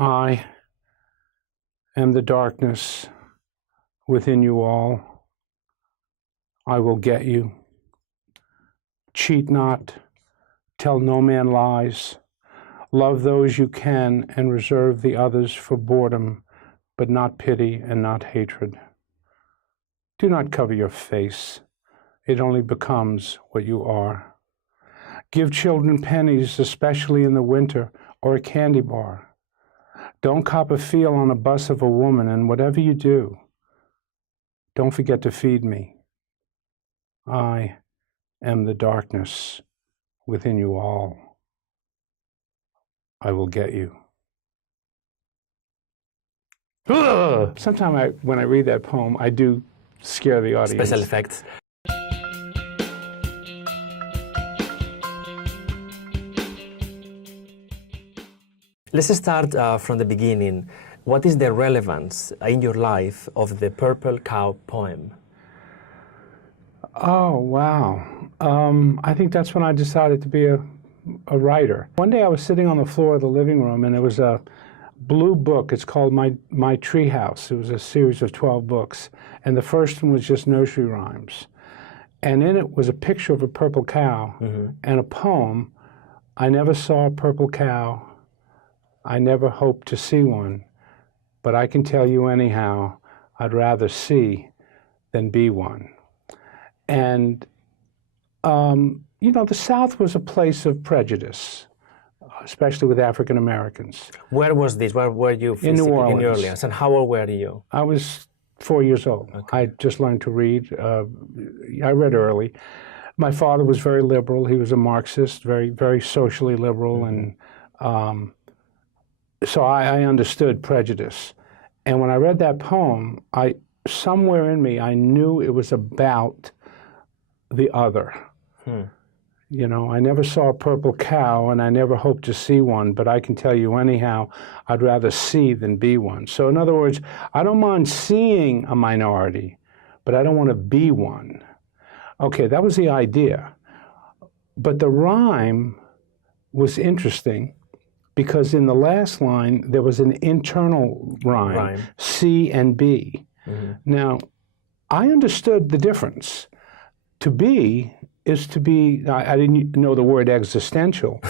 I am the darkness within you all. I will get you. Cheat not, tell no man lies. Love those you can and reserve the others for boredom, but not pity and not hatred. Do not cover your face. It only becomes what you are. Give children pennies, especially in the winter, or a candy bar. Don't cop a feel on a bus of a woman, and whatever you do, don't forget to feed me. I am the darkness within you all. I will get you. Sometimes when I read that poem, I do scare the audience. Special effects. Let's start from the beginning. What is the relevance in your life of the Purple Cow poem? Oh, wow. I think that's when I decided to be a writer. One day I was sitting on the floor of the living room, and there was a blue book. It's called My Tree House. It was a series of 12 books, and the first one was just nursery rhymes. And in it was a picture of a purple cow and a poem. I never saw a purple cow. I never hoped to see one, but I can tell you anyhow, I'd rather see than be one. And, you know, the South was a place of prejudice, especially with African Americans. Where was this? Where were you in New Orleans. In New Orleans. And how old were you? I was 4 years old. Okay. I just learned to read. I read early. My father was very liberal. He was a Marxist, very socially liberal, and so I understood prejudice. And when I read that poem, somewhere in me, I knew it was about the other. You know, I never saw a purple cow, and I never hoped to see one, but I can tell you anyhow, I'd rather see than be one. So in other words, I don't mind seeing a minority, but I don't want to be one. Okay, that was the idea. But the rhyme was interesting, because in the last line, there was an internal rhyme. C and B. Now, I understood the difference. To be is to be, I didn't know the word existential,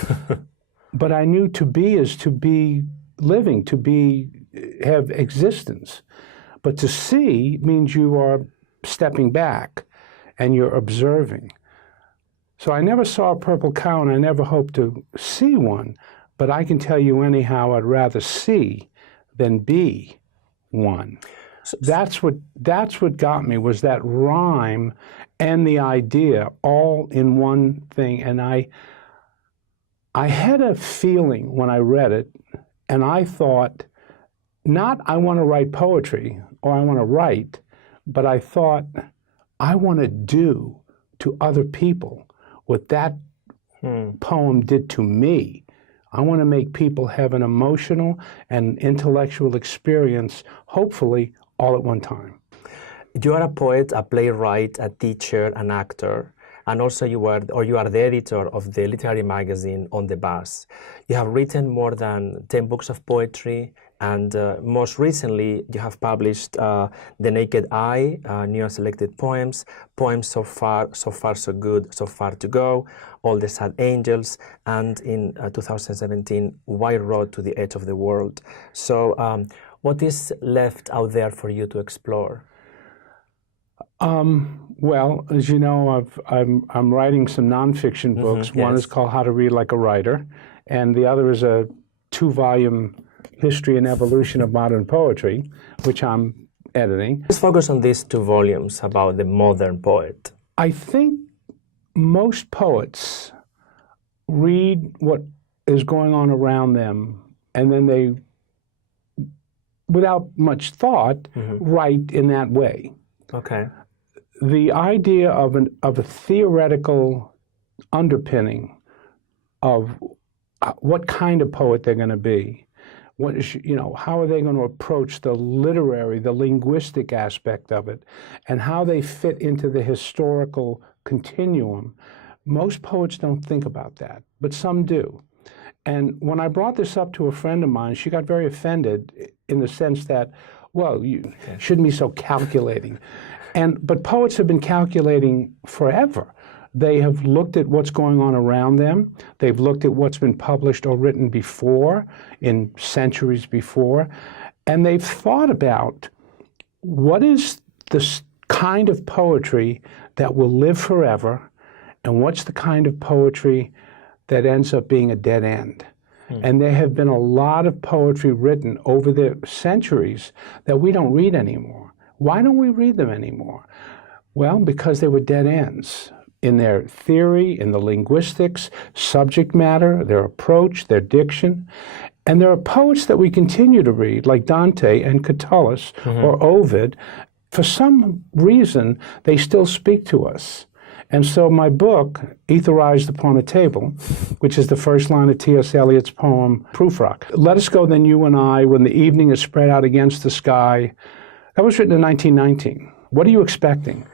but I knew to be is to be living, have existence. But to see means you are stepping back and you're observing. So I never saw a purple cow, and I never hoped to see one, but I can tell you anyhow, I'd rather see than be one. That's what got me, was that rhyme and the idea all in one thing. And I had a feeling when I read it, and I thought, not I want to write poetry or I want to write, but I thought I want to do to other people what that poem did to me. I want to make people have an emotional and intellectual experience, hopefully all at one time. You are a poet, a playwright, a teacher, an actor, and also you are the editor of the literary magazine On the Bus. You have written more than 10 books of poetry, and most recently you have published The Naked Eye, New and Selected Poems, Poems So Far, So Good, So Far to Go, All the Sad Angels, and in 2017, White Road to the Edge of the World. So what is left out there for you to explore? Well, as you know, I'm writing some nonfiction books. One is called How to Read Like a Writer, and the other is a 2-volume History and Evolution of Modern Poetry, which I'm editing. Let's focus on these 2 volumes about the modern poet. I think most poets read what is going on around them, and then they, without much thought, write in that way. Okay. The idea of a theoretical underpinning of what kind of poet they're going to be, what is, you know, how are they going to approach the literary, the linguistic aspect of it, and how they fit into the historical continuum. Most poets don't think about that, but some do. And when I brought this up to a friend of mine, she got very offended in the sense that, well, you shouldn't be so calculating. But poets have been calculating forever. They have looked at what's going on around them. They've looked at what's been published or written before, in centuries before, and they've thought about what is the kind of poetry that will live forever, and what's the kind of poetry that ends up being a dead end. And there have been a lot of poetry written over the centuries that we don't read anymore. Why don't we read them anymore? Well, because they were dead ends in their theory, in the linguistics, subject matter, their approach, their diction. And there are poets that we continue to read, like Dante and Catullus or Ovid. For some reason, they still speak to us. And so my book, Etherized Upon a Table, which is the first line of T.S. Eliot's poem, Prufrock. Let us go then you and I, when the evening is spread out against the sky. That was written in 1919. What are you expecting?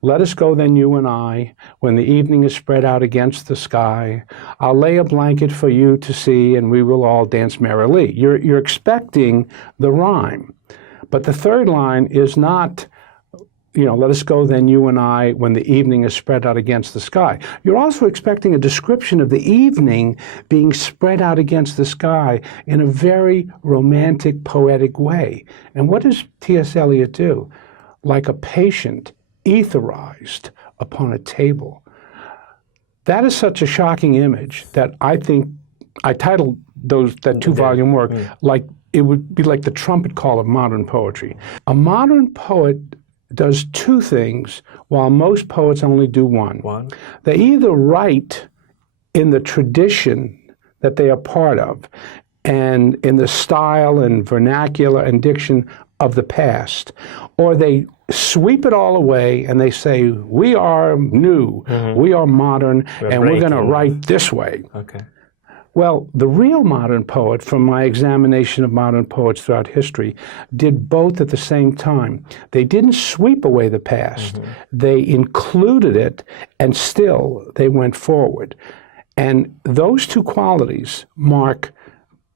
Let us go then you and I, when the evening is spread out against the sky. I'll lay a blanket for you to see, and we will all dance merrily. You're expecting the rhyme. But the third line is not, let us go then you and I when the evening is spread out against the sky. You're also expecting a description of the evening being spread out against the sky in a very romantic, poetic way. And what does T.S. Eliot do? Like a patient etherized upon a table. That is such a shocking image that I think I titled that two-volume work like it would be like the trumpet call of modern poetry. A modern poet does two things, while most poets only do one. They either write in the tradition that they are part of, and in the style and vernacular and diction of the past, or they sweep it all away and they say, we are new, we are modern, and we're going to write this way. Okay. Well, the real modern poet, from my examination of modern poets throughout history, did both at the same time. They didn't sweep away the past. They included it, and still they went forward. And those two qualities mark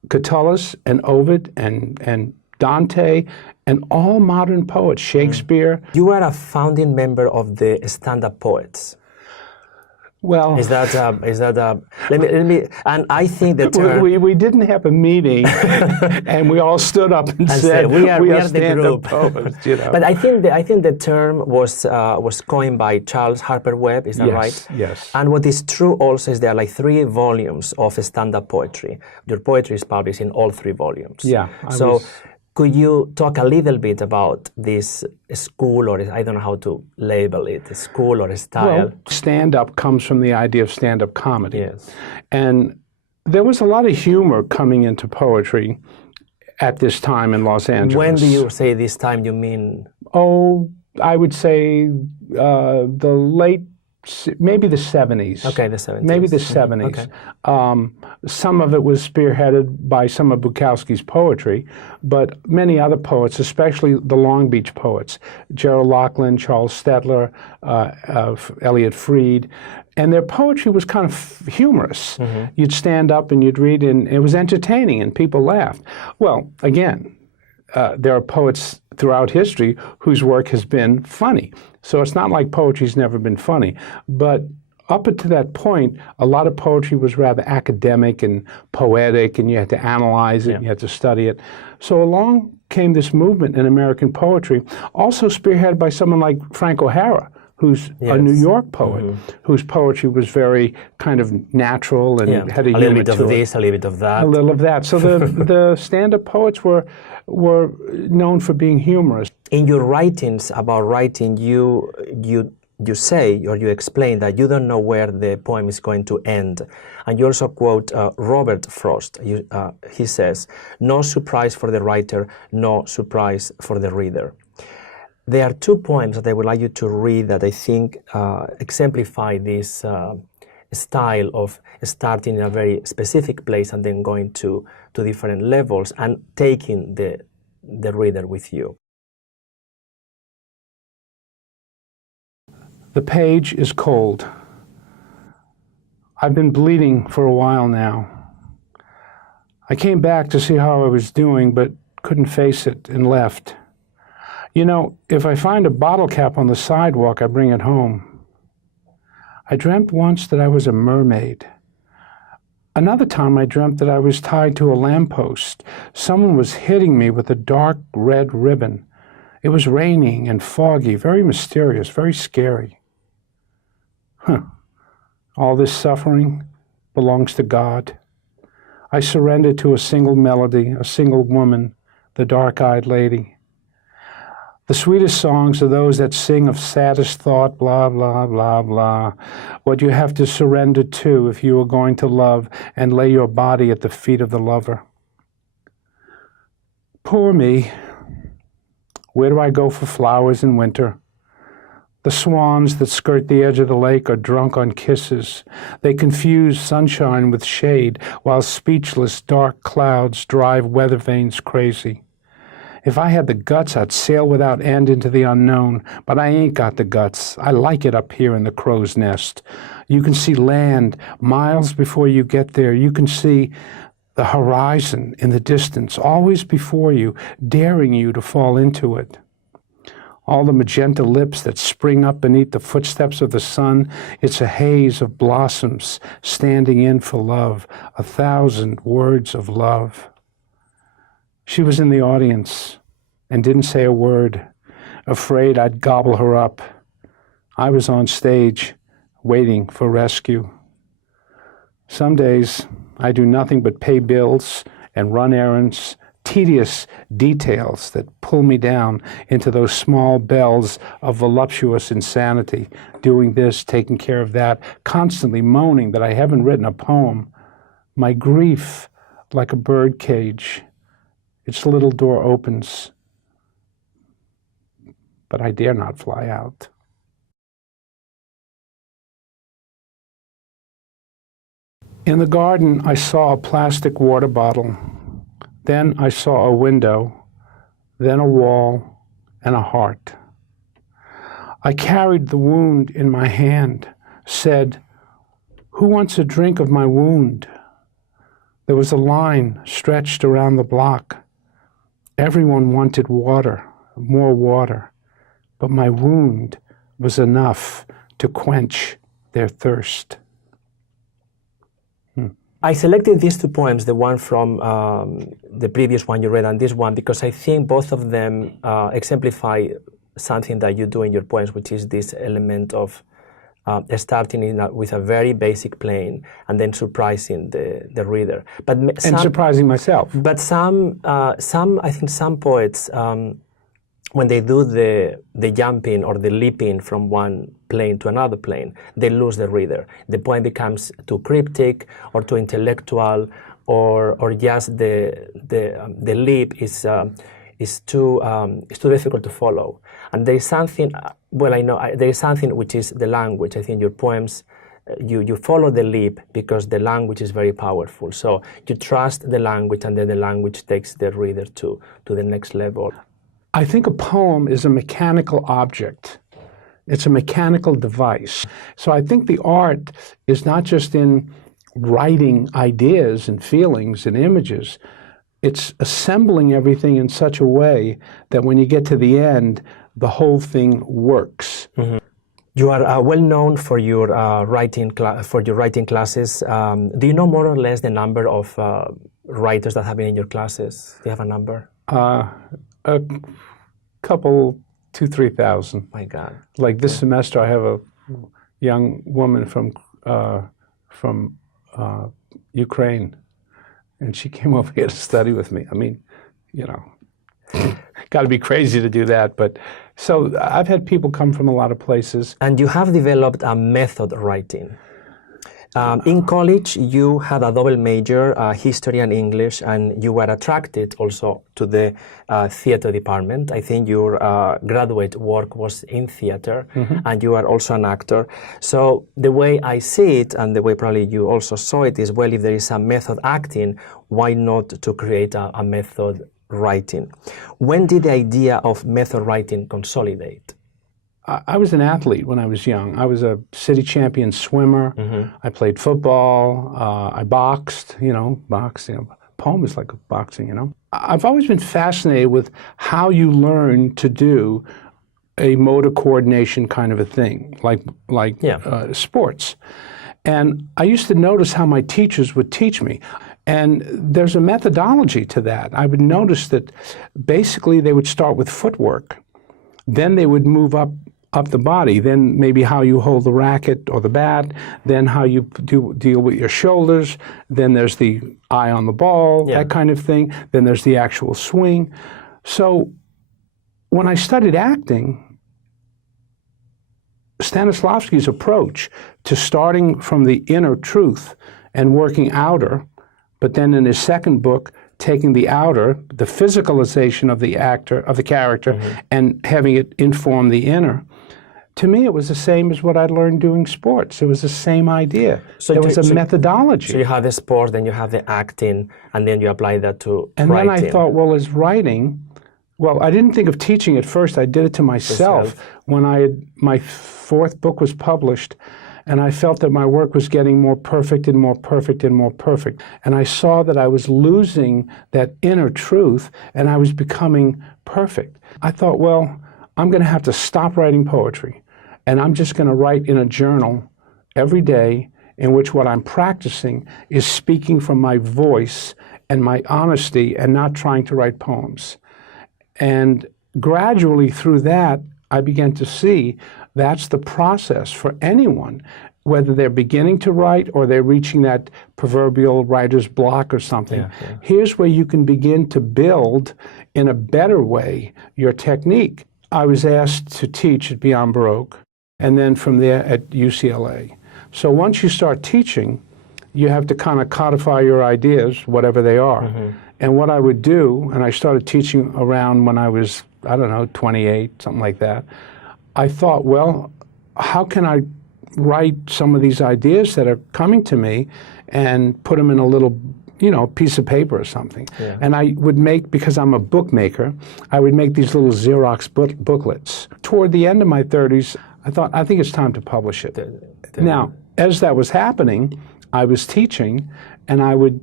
Catullus and Ovid and Dante and all modern poets, Shakespeare. You are a founding member of the stand-up poets. Well, let me, and I think the term... We didn't have a meeting, and we all stood up and said, we are stand-up poets, But I think the term was coined by Charles Harper Webb, is that right? Yes. And what is true also is there are like 3 volumes of stand-up poetry. Your poetry is published in all 3 volumes. Yeah. Could you talk a little bit about this school, or I don't know how to label it, a school or a style? Well, stand-up comes from the idea of stand-up comedy. Yes. And there was a lot of humor coming into poetry at this time in Los Angeles. When do you say this time, you mean? Oh, I would say the late, maybe the 70s. Okay, the 70s. Maybe the 70s. Okay. Some of it was spearheaded by some of Bukowski's poetry, but many other poets, especially the Long Beach poets, Gerald Lachlan, Charles Stettler, Elliot Freed, and their poetry was kind of humorous. You'd stand up and you'd read, and it was entertaining, and people laughed. Well, again, there are poets throughout history whose work has been funny. So it's not like poetry's never been funny, but up to that point, a lot of poetry was rather academic and poetic, and you had to analyze it, you had to study it. So along came this movement in American poetry, also spearheaded by someone like Frank O'Hara, who's a New York poet, whose poetry was very kind of natural and had a little humor bit of to this, it. a little bit of that. A little of that. So the stand-up poets were known for being humorous. In your writings about writing, you say, or you explain, that you don't know where the poem is going to end. And you also quote Robert Frost. He says, "No surprise for the writer, no surprise for the reader." There are 2 poems that I would like you to read that I think exemplify this style of starting in a very specific place and then going to different levels and taking the reader with you. The page is cold. I've been bleeding for a while now. I came back to see how I was doing, but couldn't face it and left. You know, if I find a bottle cap on the sidewalk, I bring it home. I dreamt once that I was a mermaid. Another time I dreamt that I was tied to a lamppost. Someone was hitting me with a dark red ribbon. It was raining and foggy, very mysterious, very scary. All this suffering belongs to God. I surrendered to a single melody, a single woman, the dark-eyed lady. The sweetest songs are those that sing of saddest thought, blah, blah, blah, blah. What you have to surrender to if you are going to love and lay your body at the feet of the lover. Poor me. Where do I go for flowers in winter? The swans that skirt the edge of the lake are drunk on kisses. They confuse sunshine with shade, while speechless dark clouds drive weather vanes crazy. If I had the guts, I'd sail without end into the unknown, but I ain't got the guts. I like it up here in the crow's nest. You can see land miles before you get there. You can see the horizon in the distance, always before you, daring you to fall into it. All the magenta lips that spring up beneath the footsteps of the sun, it's a haze of blossoms standing in for love, 1,000 words of love. She was in the audience and didn't say a word, afraid I'd gobble her up. I was on stage, waiting for rescue. Some days I do nothing but pay bills and run errands, tedious details that pull me down into those small bells of voluptuous insanity, doing this, taking care of that, constantly moaning that I haven't written a poem. My grief, like a bird cage, its little door opens, but I dare not fly out. In the garden, I saw a plastic water bottle. Then I saw a window, then a wall, and a heart. I carried the wound in my hand, said, "Who wants a drink of my wound?" There was a line stretched around the block. Everyone wanted water, more water, but my wound was enough to quench their thirst. I selected these two poems, the one from the previous one you read and this one, because I think both of them exemplify something that you do in your poems, which is this element of starting with a very basic plane and then surprising the reader. And surprising myself. But I think some poets, when they do the jumping or the leaping from one plane to another plane, they lose the reader. The poem becomes too cryptic or too intellectual, or just the leap is too difficult to follow. And there is something. Well, I know there is something which is the language. I think your poems, you follow the leap because the language is very powerful. So you trust the language, and then the language takes the reader to the next level. I think a poem is a mechanical object. It's a mechanical device. So I think the art is not just in writing ideas and feelings and images. It's assembling everything in such a way that when you get to the end, the whole thing works. Mm-hmm. You are well known for your writing classes. Do you know more or less the number of writers that have been in your classes? Do you have a number? A couple, 2,000-3,000. My God! Like this semester, I have a young woman from Ukraine, and she came over here to study with me. I mean, you know, got to be crazy to do that. But so I've had people come from a lot of places. And you have developed a method writing. In college, you had a double major, history and English, and you were attracted also to the theater department. I think your graduate work was in theater, mm-hmm. and you are also an actor. So the way I see it, and the way probably you also saw it, is, well, if there is a method acting, why not to create a method writing? When did the idea of method writing consolidate? I was an athlete when I was young. I was a city champion swimmer. Mm-hmm. I played football. I boxed, poem is like boxing, you know. I've always been fascinated with how you learn to do a motor coordination kind of a thing, like sports. And I used to notice how my teachers would teach me. And there's a methodology to that. I would notice that basically they would start with footwork. Then they would move up the body, then maybe how you hold the racket or the bat, then how you deal with your shoulders, then there's the eye on the ball, that kind of thing, then there's the actual swing. So when I studied acting, Stanislavski's approach to starting from the inner truth and working outer, but then in his second book, taking the outer, the physicalization of the character, and having it inform the inner. To me, it was the same as what I'd learned doing sports. It was the same idea. So there was a methodology. So you have the sport, then you have the acting, and then you apply that to and writing. And then I thought, well, as writing, well, I didn't think of teaching at first. I did it to myself. When my fourth book was published, and I felt that my work was getting more perfect and more perfect and more perfect. And I saw that I was losing that inner truth, and I was becoming perfect. I thought, well, I'm going to have to stop writing poetry. And I'm just going to write in a journal every day in which what I'm practicing is speaking from my voice and my honesty and not trying to write poems. And gradually through that, I began to see that's the process for anyone, whether they're beginning to write or they're reaching that proverbial writer's block or something. Here's where you can begin to build in a better way your technique. I was asked to teach at Beyond Baroque, and then from there at UCLA. So once you start teaching, you have to kind of codify your ideas, whatever they are. And what I would do, and I started teaching around when I was, I don't know, 28, something like that, I thought, well, how can I write some of these ideas that are coming to me and put them in a little, piece of paper or something. And I would make, because I'm a bookmaker, I would make these little Xerox booklets. Toward the end of my 30s, I thought, I think it's time to publish it. Now, as that was happening, I was teaching, and I would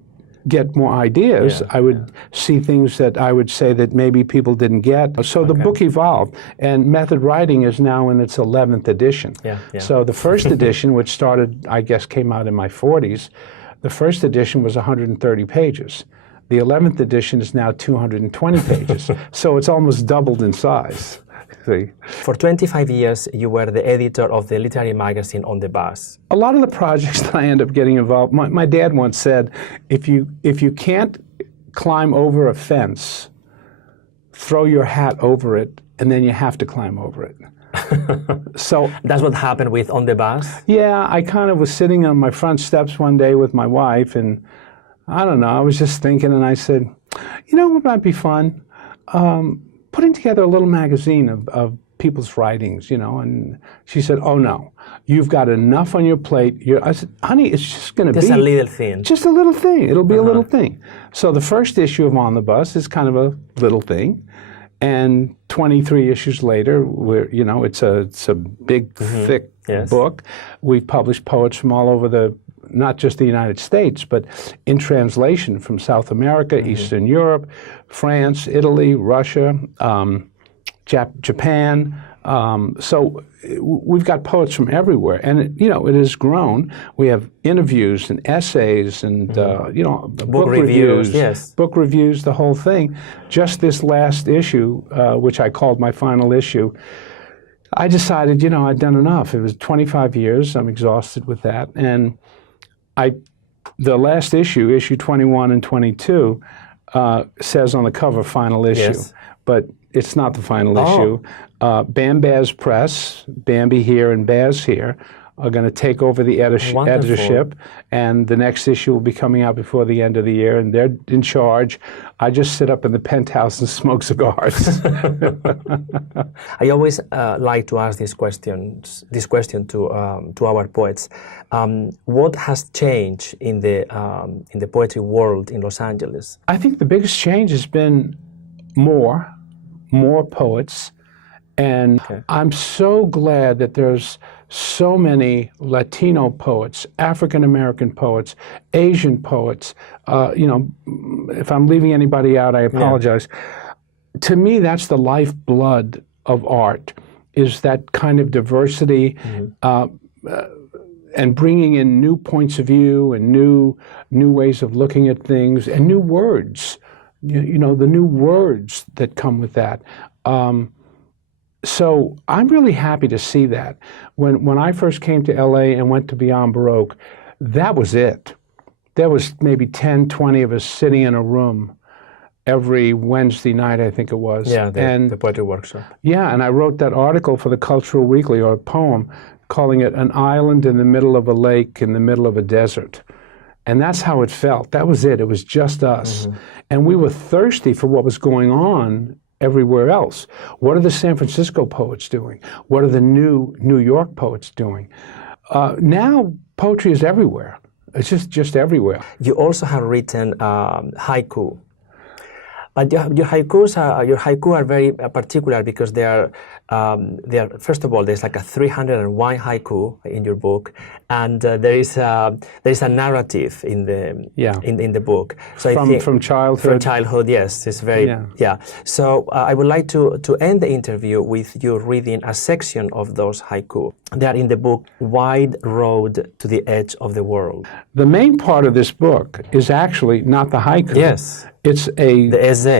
get more ideas. I would see things that I would say that maybe people didn't get. So the book evolved, and Method Writing is now in its 11th edition. So the first edition, which started, I guess, came out in my 40s, the first edition was 130 pages. The 11th edition is now 220 pages. So it's almost doubled in size. See? For 25 years, you were the editor of the literary magazine On the Bus. A lot of the projects that I end up getting involved, my dad once said, if you can't climb over a fence, throw your hat over it, and then you have to climb over it. So that's what happened with On the Bus? Yeah, I kind of was sitting on my front steps one day with my wife, and I don't know, I was just thinking, and I said, what might be fun? Putting together a little magazine of people's writings, and she said, oh no, you've got enough on your plate. I said, honey, it's just going to be just a little thing. Just a little thing. It'll be a little thing. So the first issue of On the Bus is kind of a little thing. And 23 issues later, it's a big, thick book. We've published poets from all over not just the United States, but in translation from South America, Eastern Europe, France, Italy, Russia, Japan. So we've got poets from everywhere, and it has grown. We have interviews and essays and book reviews, book reviews, the whole thing. Just this last issue, which I called my final issue, I decided, I'd done enough. It was 25 years. I'm exhausted with that, and the last issue, issue 21 and 22, says on the cover "Final Issue," but it's not the final issue. Baz Press, Bambi here and Baz here, are going to take over the editorship, and the next issue will be coming out before the end of the year, and they're in charge. I just sit up in the penthouse and smoke cigars. I always like to ask this question to our poets. What has changed in the poetry world in Los Angeles? I think the biggest change has been more poets, and I'm so glad that there's so many Latino poets, African American poets, Asian poets. You know, if I'm leaving anybody out, I apologize. To me, that's the lifeblood of art, is that kind of diversity and bringing in new points of view and new ways of looking at things and new words. You know, the new words that come with that. So I'm really happy to see that. When I first came to LA and went to Beyond Baroque, that was it. There was maybe 10, 20 of us sitting in a room every Wednesday night, I think it was. Yeah, the poetry workshop. Yeah, and I wrote that article for the Cultural Weekly, or a poem, calling it An Island in the Middle of a Lake in the Middle of a Desert. And that's how it felt. That was it. It was just us. And we were thirsty for what was going on everywhere else. What are the San Francisco poets doing? What are the new New York poets doing? Now, poetry is everywhere. It's just everywhere. You also have written haiku. But your haiku are very particular because they are first of all, there's like a 301 haiku in your book, and there is a narrative in the book. So from childhood. From childhood, yes, it's very So I would like to end the interview with you reading a section of those haiku. They are in the book Wide Road to the Edge of the World. The main part of this book is actually not the haiku. Yes. It's a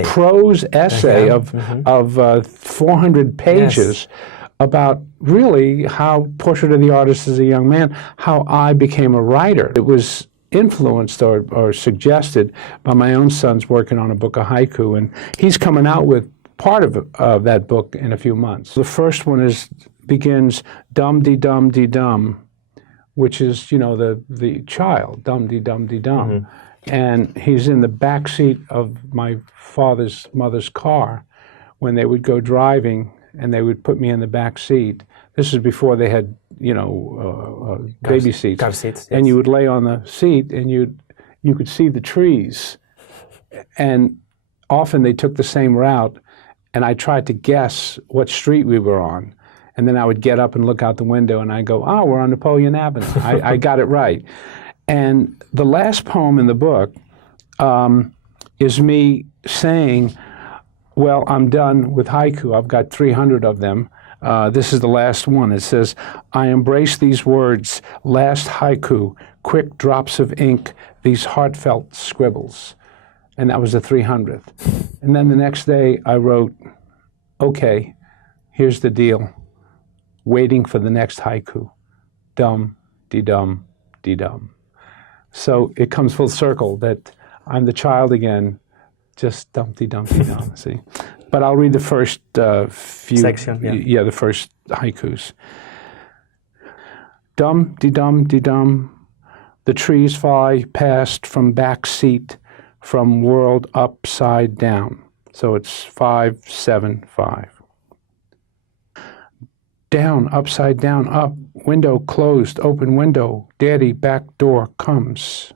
prose essay of 400 pages about really how Portrait of the Artist as a Young Man, how I became a writer. It was influenced or suggested by my own son's working on a book of haiku, and he's coming out with part of that book in a few months. The first one begins dum-de-dum-de-dum, which is, you know, the child, dum-de-dum-de-dum. And he's in the back seat of my mother's car when they would go driving, and they would put me in the back seat. This is before they had, you know, baby seats. Car seats, yes. And you would lay on the seat, and you could see the trees. And often they took the same route, and I tried to guess what street we were on. And then I would get up and look out the window, and I'd go, oh, we're on Napoleon Avenue. I got it right. And the last poem in the book is me saying, well, I'm done with haiku. I've got 300 of them. This is the last one. It says, I embrace these words, last haiku, quick drops of ink, these heartfelt scribbles. And that was the 300th. And then the next day I wrote, okay, here's the deal. Waiting for the next haiku. Dum-de-dum-de-dum. So it comes full circle that I'm the child again, just dum-de-dum-de-dum, see? But I'll read the first few. Section, yeah, the first haikus. Dum-de-dum-de-dum, the trees fly past from back seat, from world upside down. So it's 5, 7, 5. Down, upside down, up, window closed, open window, daddy back door comes.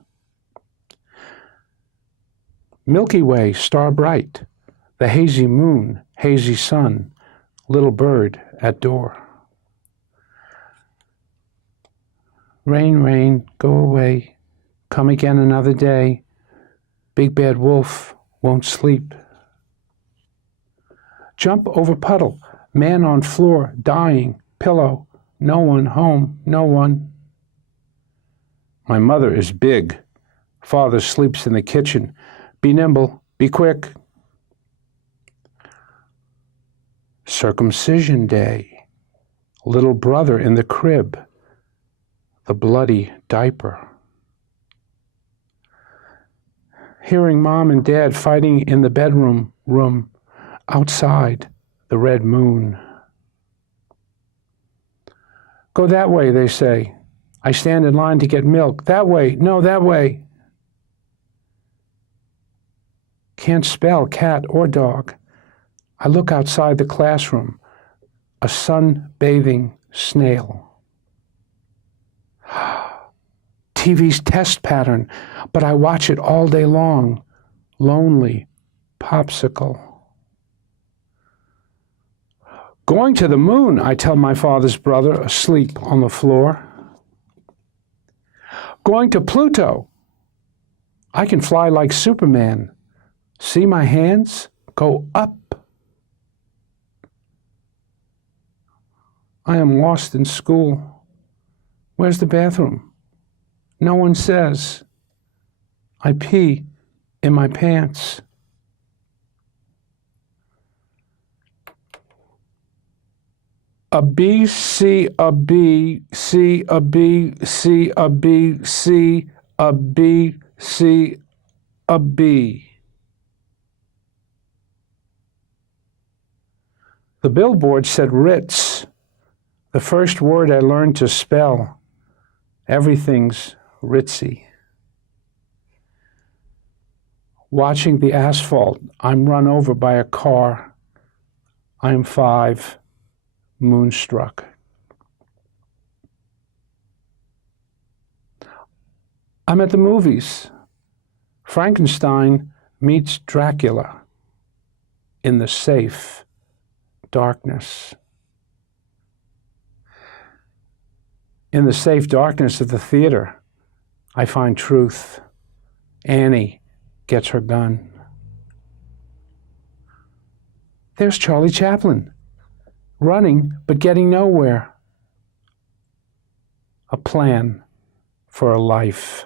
Milky Way, star bright, the hazy moon, hazy sun, little bird at door. Rain, rain, go away, come again another day, big bad wolf won't sleep. Jump over puddle, man on floor, dying, pillow, no one home, no one. My mother is big. Father sleeps in the kitchen. Be nimble, be quick. Circumcision day. Little brother in the crib. The bloody diaper. Hearing mom and dad fighting in the bedroom room. Outside, the red moon. Go that way, they say. I stand in line to get milk. That way, no, that way. Can't spell cat or dog. I look outside the classroom. A sun-bathing snail. TV's test pattern, but I watch it all day long. Lonely popsicle. Going to the moon, I tell my father's brother, asleep on the floor. Going to Pluto, I can fly like Superman. See my hands go up. I am lost in school. Where's the bathroom? No one says. I pee in my pants. A B, C, a B, C, a B, C, a B, C, a B, C, a B. The billboard said Ritz, the first word I learned to spell. Everything's ritzy. Watching the asphalt, I'm run over by a car. I'm 5. Moonstruck. I'm at the movies. Frankenstein meets Dracula in the safe darkness. In the safe darkness of the theater, I find truth. Annie gets her gun. There's Charlie Chaplin, running but getting nowhere. A plan for a life.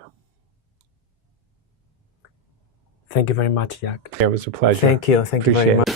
Thank you very much, Jack. It was a pleasure. Thank you very much.